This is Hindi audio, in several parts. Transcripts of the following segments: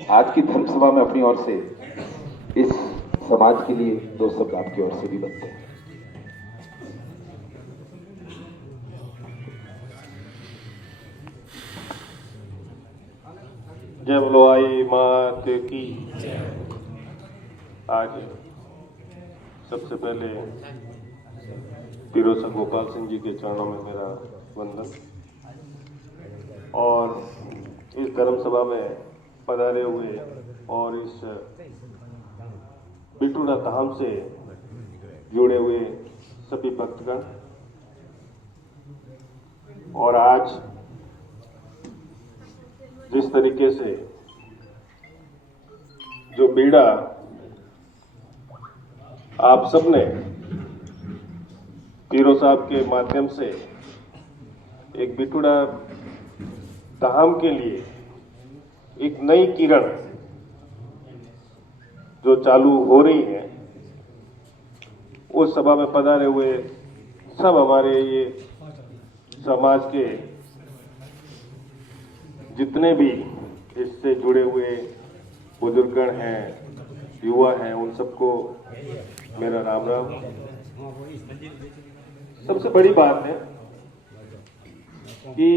आज की धर्म सभा में अपनी ओर से इस समाज के लिए दो शब्द आपकी ओर से भी बनते हैं। जय बलवाई मात की। आज सबसे पहले पीरोसा गोपाल सिंह जी के चरणों में मेरा वंदन और इस धर्म सभा में पधारे हुए और इस बिटूड़ा धाम से जुड़े हुए सभी भक्तगण और आज जिस तरीके से जो बीड़ा आप सबने पीरो साहब के माध्यम से एक बिटूड़ा धाम के लिए एक नई किरण जो चालू हो रही है, उस सभा में पधारे हुए सब हमारे ये समाज के जितने भी इससे जुड़े हुए बुजुर्गगण हैं, युवा हैं, उन सबको मेरा राम राम। सबसे बड़ी बात है कि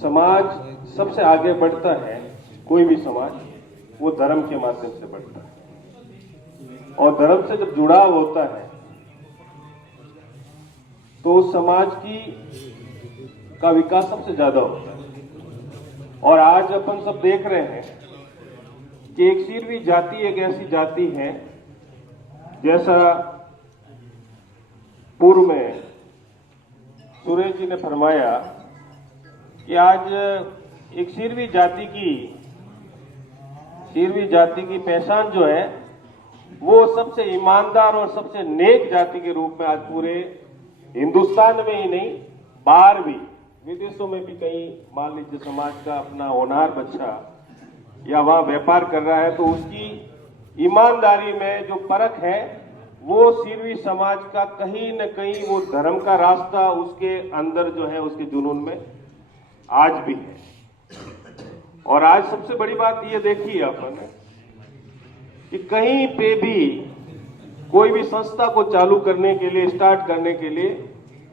समाज सबसे आगे बढ़ता है, कोई भी समाज वो धर्म के माध्यम से बढ़ता है और धर्म से जब जुड़ाव होता है तो उस समाज का विकास सबसे ज्यादा होता है। और आज अपन सब देख रहे हैं कि एक सीरवी जाति एक ऐसी जाति है, जैसा पूर्व में सुरेश जी ने फरमाया कि आज एक सीरवी जाति की पहचान जो है वो सबसे ईमानदार और सबसे नेक जाति के रूप में आज पूरे हिंदुस्तान में ही नहीं, बाहर भी, विदेशों में भी कहीं मान लीजिए समाज का अपना होनहार बच्चा या वहां व्यापार कर रहा है तो उसकी ईमानदारी में जो परख है वो सीरवी समाज का कहीं न कहीं वो धर्म का रास्ता उसके अंदर जो है, उसके जुनून में आज भी है। और आज सबसे बड़ी बात ये देखिए अपन कि कहीं पे भी कोई भी संस्था को चालू करने के लिए, स्टार्ट करने के लिए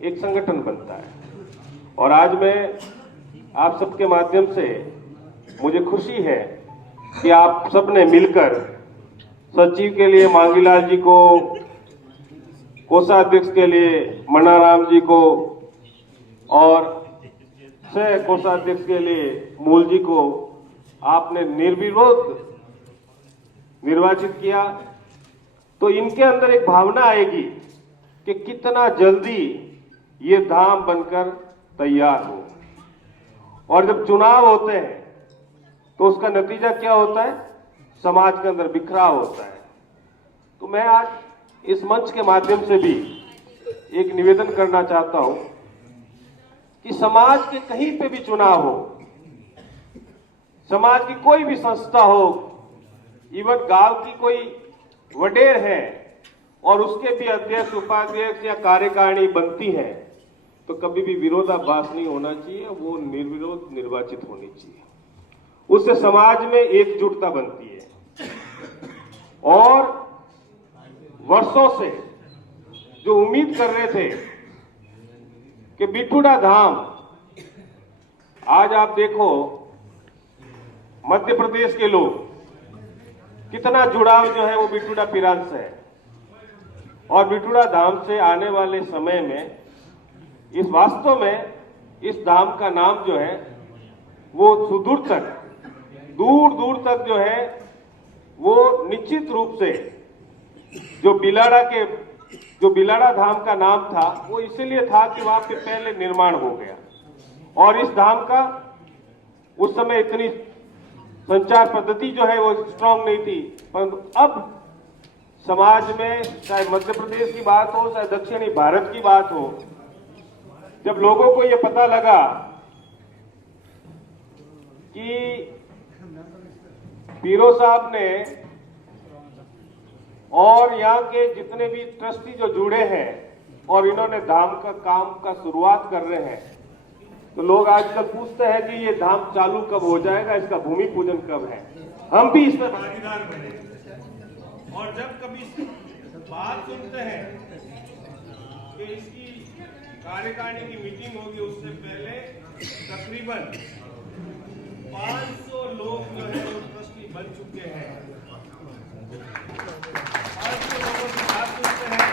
एक संगठन बनता है। और आज मैं आप सबके माध्यम से मुझे खुशी है कि आप सबने मिलकर सचिव के लिए मांगीलाल जी को, कोषाध्यक्ष के लिए मन्नाराम जी को और सह कोषाध्यक्ष के लिए मूल जी को आपने निर्विरोध निर्वाचित किया। तो इनके अंदर एक भावना आएगी कि कितना जल्दी ये धाम बनकर तैयार हो। और जब चुनाव होते हैं तो उसका नतीजा क्या होता है? समाज के अंदर बिखराव होता है। तो मैं आज इस मंच के माध्यम से भी एक निवेदन करना चाहता हूं कि समाज के कहीं पे भी चुनाव हो, समाज की कोई भी संस्था हो, इवन गांव की कोई वडेर है और उसके भी अध्यक्ष, उपाध्यक्ष या कार्यकारिणी बनती है, तो कभी भी विरोधाभास नहीं होना चाहिए, वो निर्विरोध निर्वाचित होनी चाहिए। उससे समाज में एकजुटता बनती है। और वर्षों से जो उम्मीद कर रहे थे कि बिटूड़ा धाम, आज आप देखो मध्य प्रदेश के लोग कितना जुड़ाव जो है वो बिटूड़ा पिरान से है। और बिटूड़ा धाम से आने वाले समय में इस वास्तव में इस धाम का नाम जो है वो सुदूर तक, दूर दूर तक जो है वो निश्चित रूप से जो बिलाड़ा धाम का नाम था वो इसलिए था कि वहां पे पहले निर्माण हो गया और इस धाम का उस समय इतनी संचार पद्धति जो है वो स्ट्रांग नहीं थी। परंतु अब समाज में चाहे मध्य प्रदेश की बात हो, चाहे दक्षिणी भारत की बात हो, जब लोगों को ये पता लगा कि पीरो साहब ने और यहाँ के जितने भी ट्रस्टी जो जुड़े हैं और इन्होंने धाम का काम का शुरुआत कर रहे हैं, तो लोग आजकल पूछते हैं कि ये धाम चालू कब हो जाएगा, इसका भूमि पूजन कब है। हम भी इसमें भागीदार बने और जब कभी बात सुनते हैं कि इसकी कार्यकारिणी की मीटिंग होगी, उससे पहले तकरीबन 500 लोग जो है वो ट्रस्टी बन चुके हैं। 500 लोगों की बात सुनते हैं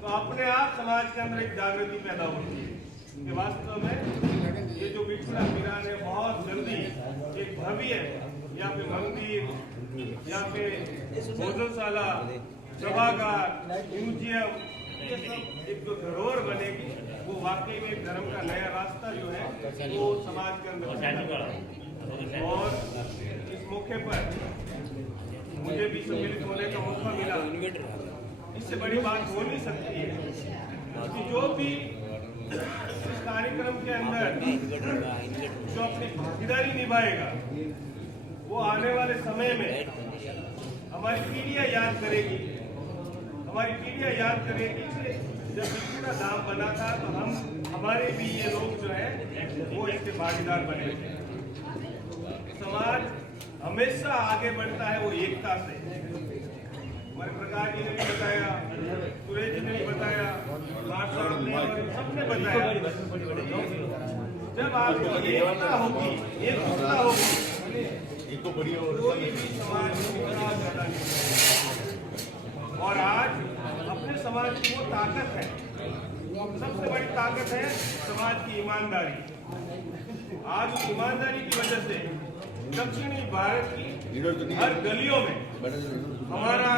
तो अपने आप समाज के अंदर एक जागृति पैदा होती है कि वास्तव में ये जो बिठूरा वीरान है बहुत जल्दी एक भव्य या फिर मंदिर या फिर भोजनशाला, सभागार, म्यूजियम, ये सब एक जो धरोहर बनेगी वो वाकई में धर्म का नया रास्ता जो है वो समाज के अंदर। और इस मौके पर मुझे भी सम्मिलित होने का मौका मिला। इससे बड़ी बात हो नहीं सकती है कि जो भी इस कार्यक्रम के अंदर जो अपनी भागीदारी निभाएगा वो आने वाले समय में हमारी पीढ़ियां याद करेगी। हमारी पीढ़ियां याद करेगी कि जब बिठूरा धाम बना था तो हमारे भी ये लोग जो है वो इसके भागीदार बने थे। समाज हमेशा आगे बढ़ता है वो एकता से। हमारे प्रकाश जी ने भी बताया, सुरेश जी ने भी बताया, साहब ने और सबने बताया, जब आपको एकता होगी, एकता होगी, कोई भी समाज में विकास ज्यादा नहीं। और आज अपने समाज की वो ताकत है, सबसे बड़ी ताकत है समाज की ईमानदारी। आज उस ईमानदारी की वजह से दक्षिणी भारत की हर गलियों में हमारा